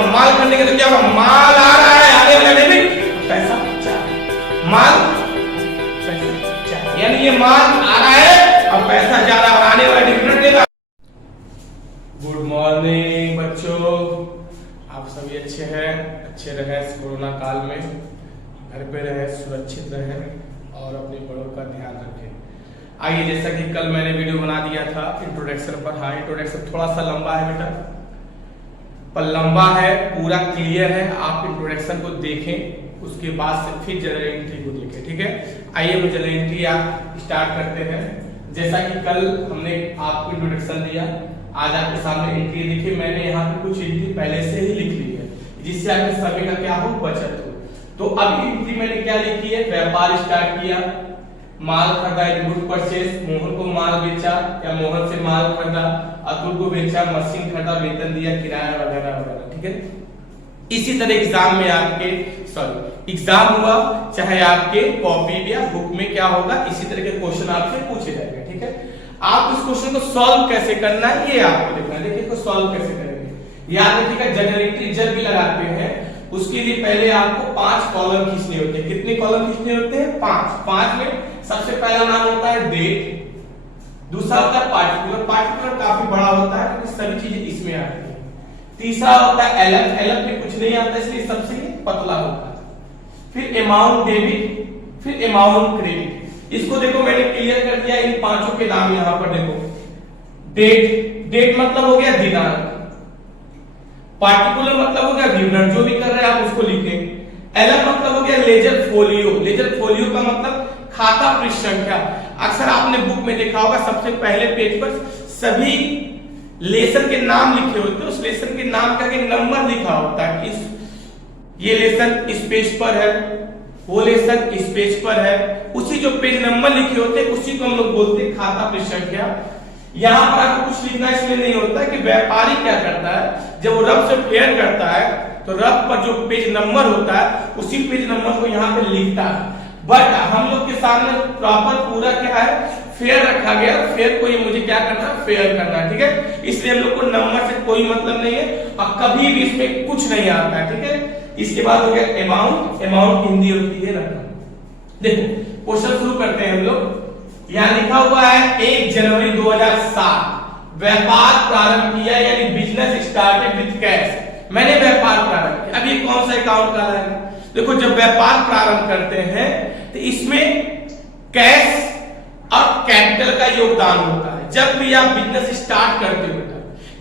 होगा, माल खरीदेंगे तो क्या होगा, माल आ रहा है, आने वाला डेबिट, पैसा जा रहा है, माल पैसा जा रहा है, यानी ये माल आ रहा है और पैसा जा रहा है, और आने वाला डेबिट देगा। गुड मॉर्निंग बच्चों, आप सभी अच्छे हैं, अच्छे रहे कोरोना काल में, घर पे रहे, सुरक्षित रहे और अपने बड़ों का ध्यान रखें। आइए, जैसा कि कल मैंने वीडियो बना दिया था इंट्रोडक्शन पर। हाँ, इंट्रोडक्शन थोड़ा सा लंबा है बेटा, पर लंबा है, पूरा क्लियर है। आप इंट्रोडक्शन को देखें, उसके बाद से फिर जनरल एंट्री को देखें, ठीक है। आइए हम जनरल एंट्री आप स्टार्ट करते हैं। जैसा कि कल हमने आपको इंट्रोडक्शन दिया, आज आपके सामने एंट्री देखिए, मैंने यहाँ पे कुछ एंट्री पहले से ही लिख ली है, जिससे आपके समय का क्या हो, बचत हो। तो अब एंट्री मैंने क्या लिखी है, व्यापार स्टार्ट किया, माल खरीदा, गुड परचेज, मोहन को माल बेचा या मोहन से माल खरीदा, अतुल को बेचा, मशीन खरीदा, वेतन दिया, किराया वगैरह वगैरह, ठीक है। इसी तरह एग्जाम में आपके एग्जाम हुआ, चाहे आपके कॉपी या बुक में क्या होगा, इसी तरह के क्वेश्चन आपसे पूछे जाएंगे, ठीक है। आप इस क्वेश्चन को सॉल्व कैसे करना है ये आपको देखना है। देखिए, इसको सॉल्व कैसे करेंगे, याद रखिएगा, जनरल एंट्री जब भी लगाते हैं उसके लिए पहले आपको 5 कॉलम खींचने होते हैं। कितने कॉलम खींचने होते हैं, 5 में सबसे पहला नाम होता है डेट, दूसरा होता है पार्टिकुलर, पार्टिकुलर काफी बड़ा होता है क्योंकि सभी चीजें इसमें आती है, तीसरा होता है एलएफ, एलएफ में कुछ नहीं आता इसलिए सबसे पतला होता है, फिर अमाउंट डेबिट, फिर अमाउंट क्रेडिट। इसको देखो मैंने क्लियर कर दिया, इन 5 के नाम यहां पर देखो। डेट, डेट मतलब हो गया दिनांक, पार्टिकुलर मतलब हो गया विवरण, जो भी कर रहे हैं आप उसको लिखें। एलएफ मतलब हो गया लेजर फोलियो, लेजर फोलियो का मतलब खाता पृष्ठ संख्या। अक्सर आपने बुक में देखा होगा, सबसे पहले पेज पर सभी लेसन के नाम लिखे होते हैं, उस लेसन के नाम का नंबर लिखा होता है, ये लेसन इस पेज पर है, वो लेसन इस पेज पर है, उसी जो पेज नंबर लिखे होते हैं उसी को हम लोग बोलते हैं खाता पृष्ठ संख्या। यहां पर आपको कुछ लिखना इसलिए नहीं होता कि व्यापारी क्या करता है, जब वो रफ से फेयर करता है तो रफ पर जो पेज नंबर होता है उसी पेज नंबर को यहाँ पे लिखता है। बट हम लोग के सामने प्रॉपर पूरा क्या है, फेयर रखा गया, फेयर को ये मुझे क्या करना है, फेयर करना है, ठीक है। इसलिए हम लोग को नंबर से कोई मतलब नहीं है और कभी भी इसमें कुछ नहीं आता है, ठीक है। इसके बाद हो गया अमाउंट, अमाउंट की हिंदी होती है रकम। देखो क्वेश्चन शुरू करते हैं हम लोग। यहाँ लिखा हुआ है 1 जनवरी 2007 व्यापार प्रारंभ किया, यानी बिजनेस स्टार्टेड विद कैश। मैंने व्यापार प्रारंभ किया। अब ये कौन सा अकाउंट का है, देखो जब व्यापार प्रारंभ करते हैं तो इसमें कैश और कैपिटल का योगदान होता है। जब भी आप बिजनेस स्टार्ट करते हो,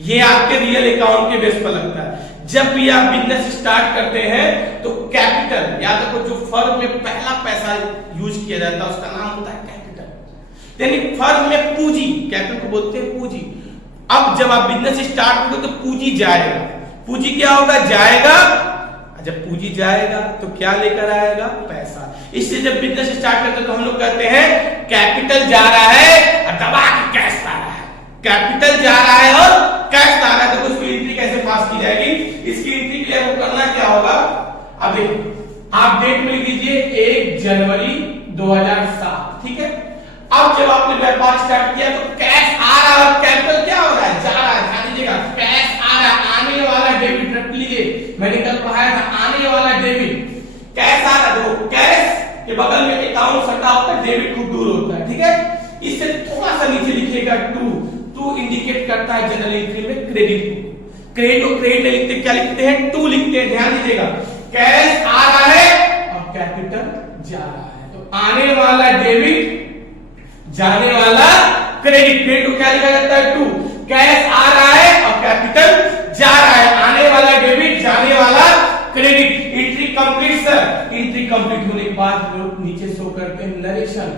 ये आपके रियल अकाउंट के बेस पर लगता है। जब भी आप बिजनेस स्टार्ट करते हैं तो कैपिटल, याद रखो, जो फर्म में पहला पैसा यूज किया जाता है उसका नाम होता है कैपिटल, यानी फर्म में पूंजी, कैपिटल को बोलते हैं पूंजी। अब जब आप बिजनेस स्टार्ट करोगे तो पूंजी जाएगा, पूंजी क्या होगा, जाएगा। जब पूंजी जाएगा तो क्या लेकर आएगा, पैसा। इससे जब बिजनेस स्टार्ट करते तो हम लोग कहते हैं कैपिटल जा रहा है और दबा के कैश ला रहा है, कैपिटल जा रहा है और कैश ला रहा है। तो उसकी एंट्री कैसे पास की जाएगी, इसकी एंट्री के लिए आपको करना क्या होगा, अब देखिए आप डेट में लिख दीजिए 1 जनवरी 2007, ठीक है। अब जब आपने व्यापार स्टार्ट किया तो कैश आ रहा है, कैपिटल क्या हो रहा है, जा रहा है, ध्यान दीजिएगा, कैश आ रहा है, आने वाला डेबिट रख लीजिए, मैंने कल पढ़ाया था, आने वाला डेबिट, कैश आ रहा है। देखो कैश के बगल में अकाउंट सटा होता है, डेबिट खूब दूर होता है, ठीक है। इससे थोड़ा सा नीचे लिखिएगा 2 इंडिकेट करता है जनरल एंट्री में क्रेडिट को। क्रेडिट को क्रेडिट नहीं लिखते, क्या लिखते हैं, 2 लिखते हैं, ध्यान दीजिएगा। कैश आ रहा है और कैपिटल जा रहा है, तो आने वाला डेबिट, जाने वाला क्रेडिट। क्रेडिट को क्या लिखा जाता है, 2। कैश आ रहा है और कैपिटल जा रहा है, आने वाला डेबिट, जाने वाला credit. Entry complete sir. Entry complete होने के बाद लोग नीचे शो करते हैं नरेशन।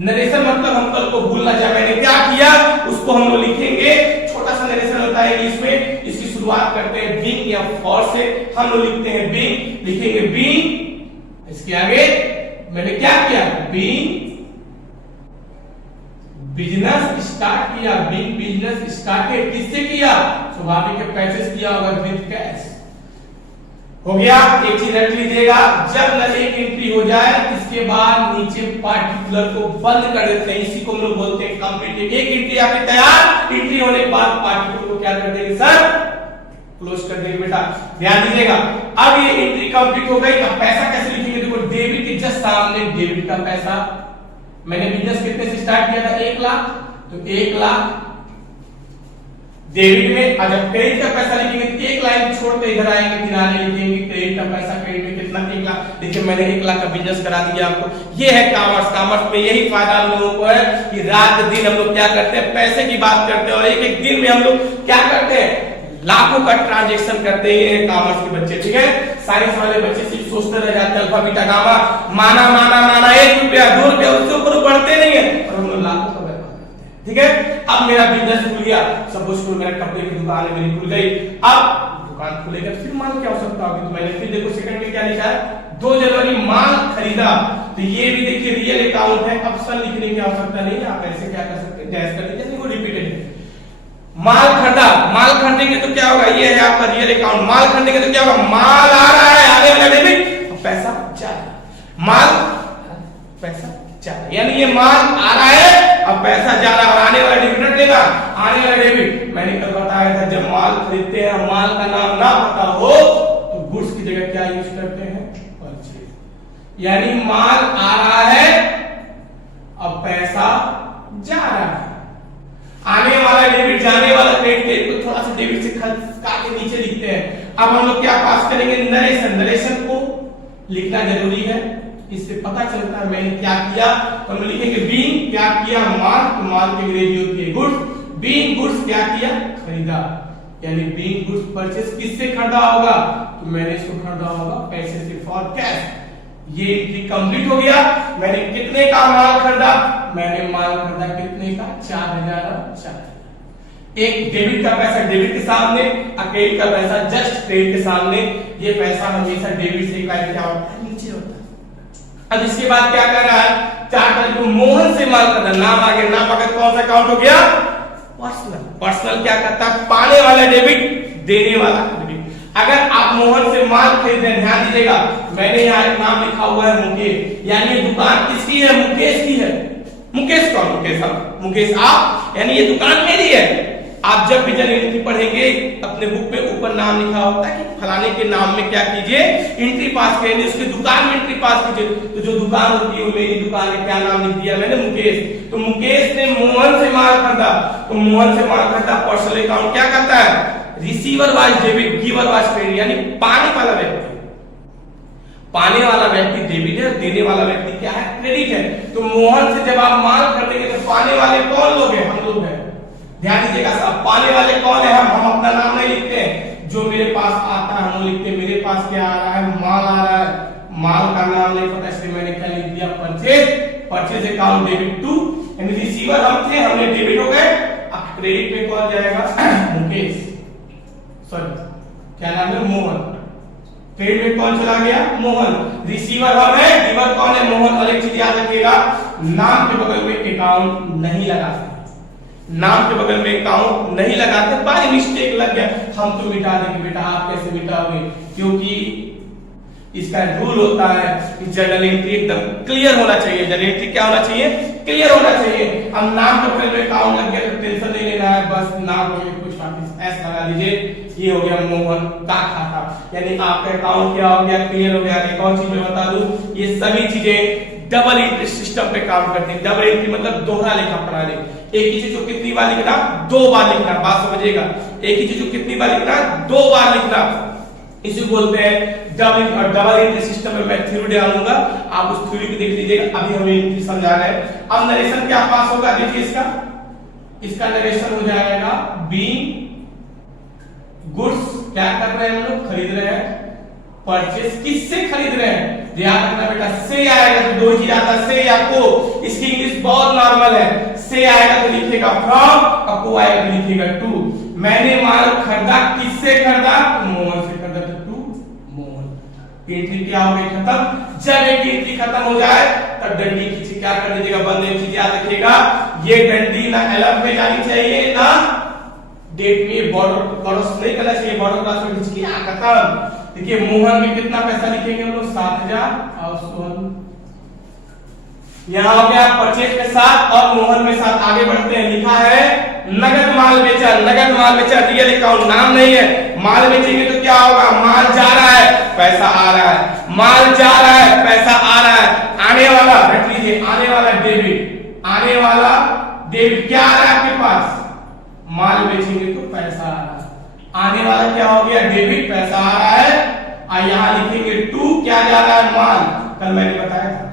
नरेशन मतलब हम कल को भूल ना जाए मैंने क्या किया, उसको हम लोग लिखेंगे। छोटा सा नरेशन होता है इंग्लिश में, इसकी शुरुआत करते हैं बीइंग या फॉर से, हम लोग लिखते हैं बीइंग, लिखेंगे बीइंग, इसके आगे मैंने क्या किया, बीइंग बिजनेस स्टार्ट किया, बीइंग बिजनेस स्टार्टेड, किससे किया, स्वाभाविक है पैसे से किया होगा, विद कैश। हो गया, एक चीज रख लीजिएगा, जब न एक एंट्री हो जाए इसके बाद नीचे पार्टिकुलर को बंद कर देते हैं, इसी को हम लोग बोलते हैं कंप्लीट। एक एंट्री आपकी तैयार, एंट्री होने के बाद पार्टिकुलर को क्या कर देंगे सर, क्लोज कर देंगे बेटा, ध्यान दीजिएगा। अब ये एंट्री कंप्लीट हो गई। अब पैसा कैसे लिखेंगे? देखो डेबिट के जस्ट सामने डेबिट का पैसा, मैंने बिजनेस कितने से स्टार्ट किया था? 1 लाख, तो 1 लाख डेबिट में। और जब क्रेडिट का पैसा लिखेंगे तो एक लाइन छोड़ते इधर आएंगे, किनारे लिखेंगे क्रेडिट का पैसा। क्रेडिट में कितना? 1 लाख। देखिए मैंने 1 लाख का बिजनेस करा दिया आपको। ये है कॉमर्स। कॉमर्स में यही फायदा हम लोगों को है कि रात दिन हम लोग क्या करते हैं? पैसे की बात करते हैं, और एक एक दिन में हम लोग क्या करते हैं? लाखों का ट्रांजैक्शन करते हैं कॉमर्स के बच्चे, ठीक है। साइंस वाले बच्चे सिर्फ सोचते रह जाते हैं अल्फा बीटा गामा, माना माना माना, 1 रुपया 2 रुपया, उसके ऊपर बढ़ते नहीं है, और हम लोग लाखों का व्यापार करते हैं, ठीक है। अब मेरा बिजनेस खुल गया, सपोज को मेरा कपड़े की दुकान है, मेरी खुल गई। अब दुकान खुलेगा, फिर माल क्या हो सकता है? तो मैंने फिर देखो सेकंड में क्या लिखा है? 2 जनवरी माल खरीदा, तो ये भी देखिए रियल अकाउंट है। अब सन लिखने की आवश्यकता नहीं है, आप ऐसे क्या कर सकते हैं? डैश कर दीजिए, वो रिपीटेड है। माल खरीदा, माल खरीदेंगे तो क्या होगा? ये है आपका रियल अकाउंट। माल खरीदेंगे तो क्या होगा? माल आ रहा है, आने वाला डेबिट, पैसा जा रहा है। माल पैसा जा रहा है, यानी ये माल आ रहा है, अब पैसा जा रहा है, और आने वाला डेबिट लेगा, आने वाला डेबिट। मैंने कल बताया था जब माल खरीदते हैं, माल का नाम ना पता हो तो गुड्स की जगह क्या यूज करते हैं? परचेज। यानी माल आ रहा है, अब पैसा जा रहा है, आने वाला डेबिट, जाने वाला क्रेडिट को थोड़ा सा डेबिट से खसका के नीचे लिखते हैं। अब हम लोग क्या पास करेंगे? नरेशन। नरेशन को लिखना जरूरी है, इससे पता चलता है मैंने क्या किया। तो हम लिखेंगे बीइंग क्या किया? माल, तो माल की अंग्रेजी होती है गुड्स। बीइंग गुड्स क्या किया? खरीदा, यानी बीइंग गुड्स परचेज किससे खरीदा होगा? तो मैंने इसको खरीदा होगा पैसे से, फॉर कैश। ये एंट्री कंप्लीट हो गया। मैंने कितने का माल खरीदा? मैंने माल खरीदा कितने का? 4000। एक डेबिट का पैसा डेबिट के सामने, और क्रेडिट का पैसा जस्ट क्रेडिट के सामने। ये पैसा हमेशा डेबिट से क्या होता है? नीचे होता है। अब इसके बाद क्या कर रहा है? 4 तारीख को मोहन से माल खरीदा, नाम आगे, नाम आगे कौन सा अकाउंट हो गया? पर्सनल। पर्सनल क्या करता है? पाने वाला डेबिट, देने वाला क्रेडिट। अगर आप मोहन से माल खरीद रहे हैं, ध्यान दीजिएगा, मैंने यहाँ एक नाम लिखा हुआ है मुकेश, यानी दुकान किसकी है? मुकेश की है। मुकेश कौन? मुकेश आप, मुकेश आप, यानी ये दुकान मेरी है। आप जब भी जर्नल एंट्री पढ़ेंगे अपने बुक में ऊपर नाम लिखा होता है कि फलाने के नाम में क्या कीजिए? एंट्री पास करेंगे, उसके दुकान में एंट्री पास कीजिए। तो जो दुकान होती है वो मेरी दुकान है, क्या नाम लिख दिया मैंने? मुकेश। तो मुकेश ने मोहन से माल खरीदा, तो मोहन से माल खरीदा, पर्सनल अकाउंट क्या करता है? Receiver was debit, giver was credit, यानी पाने वाला व्यक्ति, पाने वाला व्यक्ति डेबिट है, देने वाला व्यक्ति क्या है? क्रेडिट है। तो मोहन से जब आप माल खरीदेंगे तो पाने वाले कौन लोग हैं? हम लोग हैं। ध्यान दीजिएगा साहब, पाने वाले कौन है? हम अपना नाम नहीं लिखते हैं, जो मेरे पास आता है हम लिखते हैं। मेरे पास क्या आ रहा है? माल आ रहा है, माल का नाम नहीं पता, इसलिए मैंने क्या लिख दिया? Purchase. Purchase account debit to, यानी रिसीवर हम थे, हमने डेबिट हो गए। अब क्रेडिट में कौन जाएगा? मुकेश, सॉरी क्या नाम है? मोहन। क्रेडिट में कौन चला गया? मोहन। रिसीवर हम है, गिवर कौन है? मोहन। और एक चीज याद रखिएगा, नाम के बगल में अकाउंट नहीं लगाते, नाम के बगल में अकाउंट नहीं लगाते। बाय मिस्टेक लग गया, हम तो मिटा देंगे बेटा, आप कैसे मिटाओगे? क्योंकि इसका रूल होता है कि जर्नल एंट्री एकदम क्लियर होना चाहिए। जर्नल एंट्री क्या होना चाहिए? क्लियर होना चाहिए। अब नाम के बगल में अकाउंट लग गया तो टेंशन नहीं लेना है, बस नाम को कुछ एस लगा लीजिए, ये हो गया मोहन का खाता, यानी आपका अकाउंट क्या हो गया? क्लियर हो गया। एक और चीज मैं बता दूं, ये सभी चीजें डबल एंट्री सिस्टम पे काम करती है। डबल एंट्री मतलब दोहरा लेखा प्रणाली। एक ही चीज को कितनी बार लिखना? 2 बार लिखना, बात समझिएगा। एक ही चीज को कितनी बार लिखना? 2 बार लिखना, इसे बोलते हैं डबल एंट्री सिस्टम में। मैं थ्योरी डालूंगा, आप उस थ्योरी को देख लीजिएगा। अभी हम एंट्री समझा रहे हैं। अब नरेशन क्या पास होगा? देखिए इसका नरेशन हो जाएगा बीइंग गुड्स, क्या कर रहे हैं हम लोग? खरीद रहे हैं। परचेज किससे खरीद रहे हैं? ध्यान रखना बेटा, से आएगा तो 2 चीज आता है, से या को। इसकी इंग्लिश बहुत नॉर्मल है। से आएगा तो लिखेगा फ्रॉम, और को आएगा तो लिखेगा टू। मैंने माल खरीदा, किससे खरीदा? मोहन से खरीदा, तो टू मोहन। एंट्री क्या हो गई? खत्म। जब एक एंट्री खत्म हो जाए तब डंडी खींची, क्या कर दीजिएगा? बंद। एक चीज याद रखिएगा, ये डंडी ना एलफ में जानी चाहिए ना डेट में, बॉर्डर क्रॉस नहीं करना चाहिए, बॉर्डर क्रॉस में खींच लिया, खत्म। देखिए मोहन में कितना पैसा लिखेंगे हम लोग? 7000, और सोहन यहाँ हो गया परचेज के साथ और मोहन के साथ। आगे बढ़ते हैं, लिखा है नगद माल बेचा। नगद माल बेचा, रियल अकाउंट नाम नहीं है। माल बेचेंगे तो क्या होगा, माल जा रहा है पैसा आ रहा है, माल जा रहा है पैसा आ रहा है। आने वाला रख लीजिए, आने वाला डेबिट, आने वाला डेबिट क्या आ रहा है आपके पास, माल बेचेंगे तो पैसा आ रहा है। आने वाला क्या हो गया, डेबिट, पैसा आ रहा है। और यहां लिखेंगे टू, क्या जा रहा है, माल। कल मैंने बताया था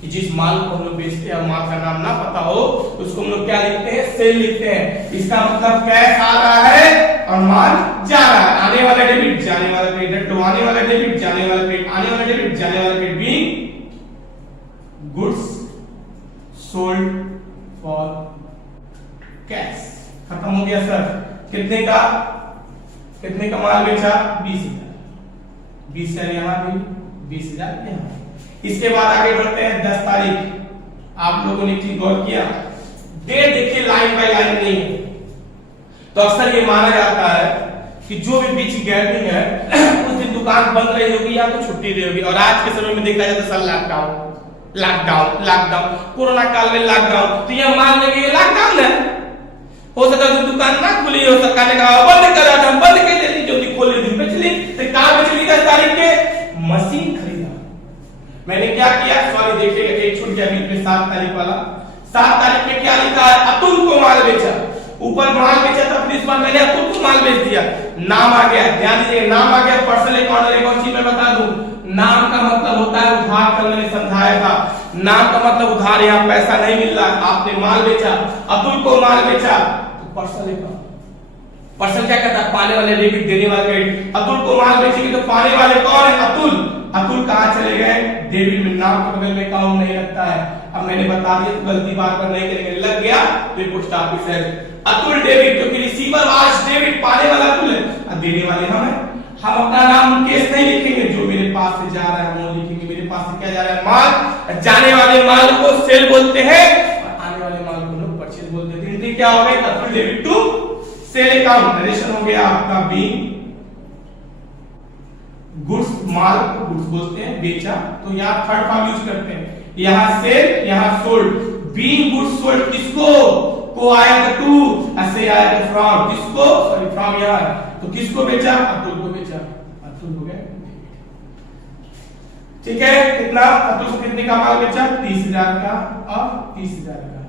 कि जिस माल को हम लोग बेचते हैं, माल का नाम ना पता हो तो उसको हम लोग क्या लिखते हैं, सेल लिखते हैं। इसका मतलब कैश आ रहा है और माल जा रहा है। आने वाला डेबिट, जाने वाला क्रेडिट, तो आने वाला डेबिट, जाने वाला क्रेडिट, आने वाला डेबिट, जाने वाला credit, being goods sold for cash. खत्म हो गया सर। कितने का, कितने का माल बेचा, 20,000। 20,000 यहां भी, 20,000 यहां। इसके बाद आगे बढ़ते हैं 10 तारीख। आप लोगों ने चीज गौर किया, डेट देखिए लाइन बाय लाइन नहीं है। तो अक्सर ये माना जाता है कि जो भी बीच गैपिंग है उस दिन दुकान बंद रही होगी या तो छुट्टी रही होगी। और आज के समय में देखा जाए तो sir lockdown, lockdown, lockdown, corona काल में लॉकडाउन। तो यह मान लेंगे लॉकडाउन है, हो सकता है दुकान ना खुली हो, सरकार ने कहा बंद करा था, बंद कर देती, जो खोली थी बेच ली। तो कहां बेच ली 10 तारीख के, मशीन खरीदा। मैंने क्या किया, सॉरी देखिएगा एक छूट गया बीच में, 7 तारीख वाला। 7 तारीख में क्या लिखा है, अतुल को माल बेचा। ऊपर माल बेचा था, फिर इस बार मैंने अतुल को माल बेच दिया। नाम आ गया, ध्यान दीजिए, नाम आ गया। पर्सनल अकाउंट और एक और चीज मैं बता दूं, नाम का मतलब होता है उधार। कल मैंने समझाया था, नाम का मतलब उधार। यहाँ पैसा नहीं मिल रहा, आपने माल बेचा, अतुल को माल बेचा, तो पर्सनल अकाउंट। पर्सनल क्या कहता है, पाने वाले डेबिट, देने वाले क्रेडिट। अतुल को माल बेचेंगे तो पाने वाले कौन है, अतुल। अतुल कहां चले गए, डेबिट में, नाम के बगल में अकाउंट नहीं लगता है। अब मैंने बता दिया तो गलती बार बार नहीं करेंगे, लग गया तो पोस्ट ऑफिस है। अतुल डेबिट, क्योंकि रिसीवर आज डेबिट, पाने वाला अतुल है और देने वाले हम हैं। हम अपना नाम केस नहीं लिखेंगे, जो मेरे पास से जा रहा है वो लिखेंगे। मेरे पास से क्या जा रहा है, माल। जाने वाले माल को सेल बोलते हैं और आने वाले माल को लोग परचेज बोलते हैं। तो क्या हो गया, Atul debit to sale account. Narration हो गया आपका बीइंग गुड्स, माल को गुड्स बोलते हैं, बेचा। तो यहाँ थर्ड फॉर्म यूज करते हैं, यहाँ सेल, यहाँ सोल्ड। बीइंग गुड्स सोल्ड, किसको, को आया था टू, ऐसे आया था फ्रॉम, किसको, सॉरी फ्रॉम यहाँ, तो किसको बेचा, अतुल को बेचा। अतुल हो गया, ठीक है। कितना, अतुल को कितने का माल बेचा, 30,000 का और 30,000 का।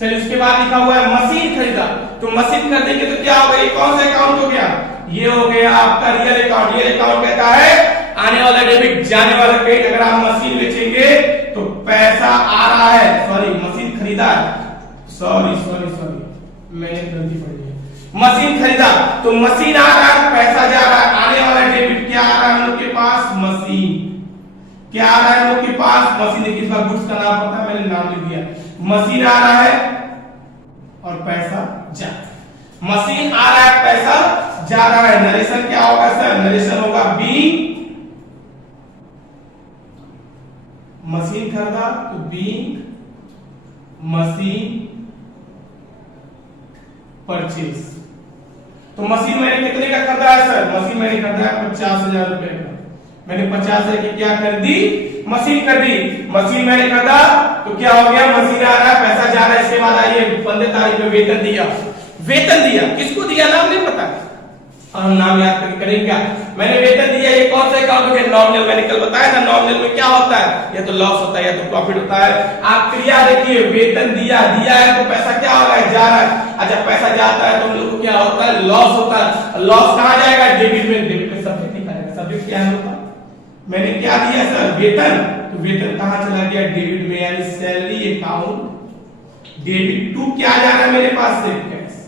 चलिए उसके बाद लिखा हुआ है मशीन खरीदा। तो मशीन खरीदेंगे तो क्या होगा, ये कौन सा अकाउंट हो गया, ये हो गया आपका रियल अकाउंट। रियल अकाउंट कहता है आने वाला डेबिट, जाने वाला क्रेडिट। अगर आप मशीन बेचेंगे तो पैसा आ रहा है, सॉरी मशीन खरीदा, सॉरी सॉरी सॉरी मैंने गलती पढ़ ली। मशीन खरीदा तो मशीन आ रहा है, पैसा जा रहा है। आने वाला डेबिट क्या आ रहा है हम लोग के पास, मशीन। क्या आ रहा है हम लोग के पास, मशीन। देखिए इसका गुड्स का नाम पता है, मैंने नाम लिख दिया। मशीन आ रहा है और पैसा जा रहा है। मशीन आ रहा है, पैसा जा रहा है। नरेशन क्या होगा सर, नरेशन होगा बीइंग, मशीन खरीदा तो बीइंग मशीन परचेज। तो मशीन मैंने कितने का खरीदा है सर, मशीन मैंने खरीदा है 50,000 रुपए का। मैंने 50,000 की क्या खरीदी, मशीन खरीदी। मशीन मैंने खरीदा तो क्या हो गया, मशीन आ रहा है, पैसा जा रहा है। इसके बाद आइए 15 तारीख में वेतन दिया। वेतन दिया, किसको दिया नाम नहीं पता, हम नाम याद करके करेंगे क्या। मैंने वेतन दिया, ये कौन सा अकाउंट हो गया, नॉमिनल। मैंने कल बताया था नॉमिनल में क्या होता है, या तो लॉस होता है या तो प्रॉफिट होता है। आप क्रिया देखिए, वेतन दिया, दिया है तो पैसा क्या हो रहा है, जा रहा है। अच्छा पैसा जाता है तो हम लोग को क्या होता है, लॉस होता है। लॉस कहां जाएगा, डेबिट में। डेबिट में सब्जेक्ट दिखाएगा, सब्जेक्ट क्या होता है, मैंने क्या दिया सर, वेतन। तो वेतन कहां चला गया, डेबिट में, यानी सैलरी अकाउंट डेबिट टू क्या जा रहा है मेरे पास से, कैश।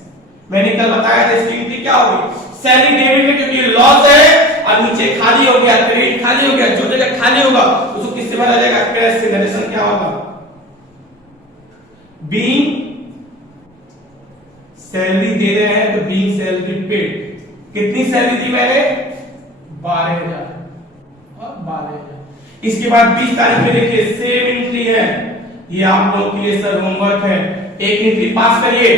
मैंने कल बताया था स्ट्रीम क्या होगी, सैलरी डेबिट में, क्योंकि लॉस है और नीचे खाली हो गया, क्रेडिट खाली हो गया। जो जगह खाली होगा उसको किससे भरा जाएगा, कैश से। नरेशन क्या होगा, बीइंग सैलरी दे रहे हैं तो बीइंग सैलरी पेड। कितनी सैलरी दी मैंने, 12,000 और 12,000। इसके बाद 20 तारीख में देखिए सेम एंट्री है, ये आप लोगों के लिए सर होमवर्क है। एक एंट्री पास करिए,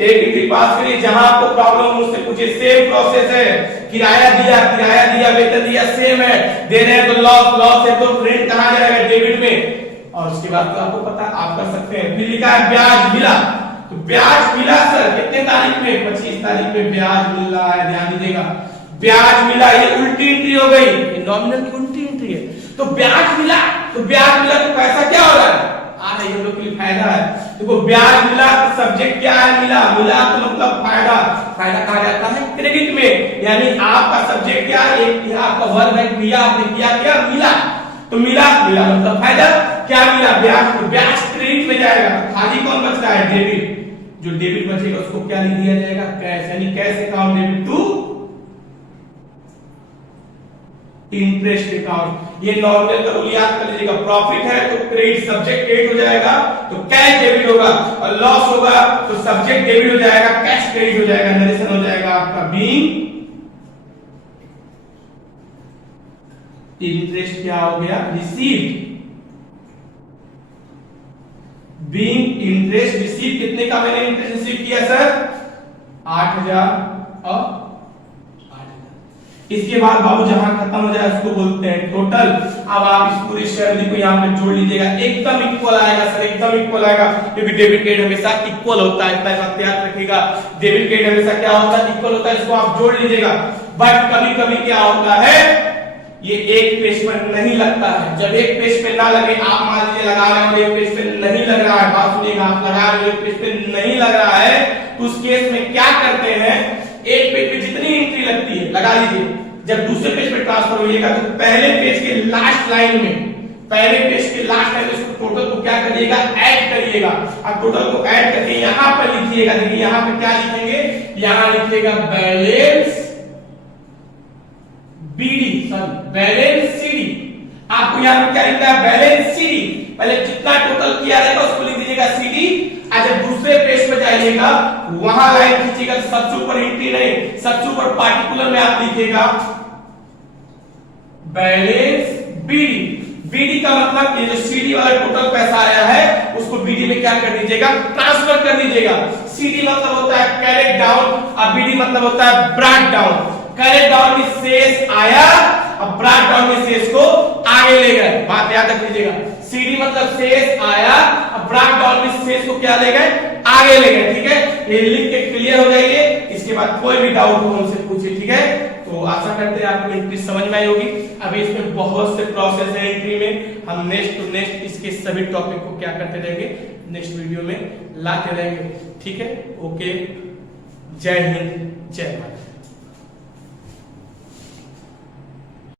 एक एंट्री पास करिए। जहां आपको प्रॉब्लम मुझसे पूछे, सेम प्रोसेस है। किराया दिया, वेतन दिया, सेम है। दे रहे हैं तो लॉस, लॉस है तो क्रेडिट कहां जाएगा, डेबिट में। और उसके बाद तो आपको पता आप कर सकते हैं। फिर लिखा है ब्याज मिला, तो ब्याज मिला सर कितने तारीख में, 25 तारीख में ब्याज मिल रहा है, ध्यान दीजिएगा। ब्याज मिला ये उल्टी एंट्री हो गई, ये नॉमिनल की उल्टी एंट्री है। तो ब्याज मिला, तो ब्याज मिला तो पैसा क्या हो रहा है, आ रहा है, हम लोग के लिए फायदा है। देखो ब्याज मिला तो सब्जेक्ट क्या है, मिला, मिला तो मतलब फायदा, फायदा कहा जाता है क्रेडिट में, यानी आपका सब्जेक्ट क्या है, एक आपका वर्ब है क्रिया, आपने किया क्या, मिला, तो मिला, मिला मतलब फायदा, क्या मिला, ब्याज, तो ब्याज क्रेडिट में जाएगा, खाली कौन बच रहा है, डेबिट, जो डेबिट बचेगा उसको क्या लिख दिया जाएगा, कैश, यानी cash account debit to interest account. ये नॉर्मल का रूल याद कर लीजिएगा, प्रॉफिट है तो क्रेडिट सब्जेक्ट क्रेडिट हो जाएगा तो कैश डेबिट होगा, और लॉस होगा तो सब्जेक्ट डेबिट हो जाएगा, कैश क्रेडिट हो जाएगा, नरेशन हो जाएगा आपका बीइंग इंटरेस्ट क्या हो गया, रिसीव्ड, बीइंग इंटरेस्ट रिसीव, कितने का मैंने इंटरेस्ट रिसीव किया सर, 8,000 और 8,000। इसके बाद बाबू जहां खत्म हो जाए उसको बोलते हैं टोटल। अब आप इस पूरी सैलरी को यहां पे जोड़ लीजिएगा, एकदम इक्वल आएगा सर, एकदम इक्वल आएगा, क्योंकि डेबिट क्रेडिट हमेशा इक्वल होता है, इतना बात याद रखिएगा। डेबिट क्रेडिट हमेशा क्या होता है, इक्वल होता है, इसको आप जोड़ लीजिएगा। बट कभी कभी क्या होता है, ये एक पेज पर नहीं लगता है, जब एक पेज पे ना लगे, आप मान लीजिए लगा रहे हो एक पेज पे नहीं लग रहा है, बात सुनिएगा, आप लगा रहे हो एक पेज पे नहीं लग रहा है, तो उस केस में क्या करते हैं, एक पेज पे जितनी एंट्री लगती है लगा लीजिए, जब दूसरे पेज पे ट्रांसफर होइएगा तो पहले पेज के लास्ट लाइन में, पहले पेज के लास्ट लाइन में उसको टोटल को क्या करिएगा, ऐड करिएगा, अब टोटल को ऐड करके यहां पर लिखिएगा, देखिए यहां पे क्या लिखेंगे, यहां लिखिएगा balance BD, sorry balance CD, आपको यहां पे क्या लिखना है, बैलेंस सीडी, पहले जितना टोटल किया रहेगा उसको लिख दीजिएगा सीडी, और जब दूसरे पेज पे जाइएगा वहां लाइन खींचिएगा, सबसे ऊपर एंट्री नहीं, सबसे ऊपर पार्टिकुलर में आप लिखिएगा बैलेंस बीडी, बीडी का मतलब ये जो सीडी वाला टोटल पैसा आया है उसको बीडी में क्या कर दीजिएगा, ट्रांसफर कर दीजिएगा। सीडी मतलब होता है कैरेट डाउन, और बीडी मतलब होता है ब्रॉट डाउन। कैरेट डाउन में शेष आया, अब ब्रॉट डाउन में शेष को आगे ले गए, बात याद रख लीजिएगा। सीडी मतलब शेष आया, अब ब्रॉट डाउन में शेष को क्या ले गए, आगे ले गए, ठीक है। ये लिख के क्लियर हो जाइए, इसके बाद कोई भी डाउट हो हमसे पूछिए, ठीक है। तो आशा करते हैं आपको एंट्री समझ में आई होगी। अभी इसमें बहुत से प्रोसेस है एंट्री में, हम नेक्स्ट टू नेक्स्ट इसके सभी टॉपिक को क्या करते रहेंगे, नेक्स्ट वीडियो में लाते रहेंगे, ठीक है। ओके, जय हिंद, जय भारत।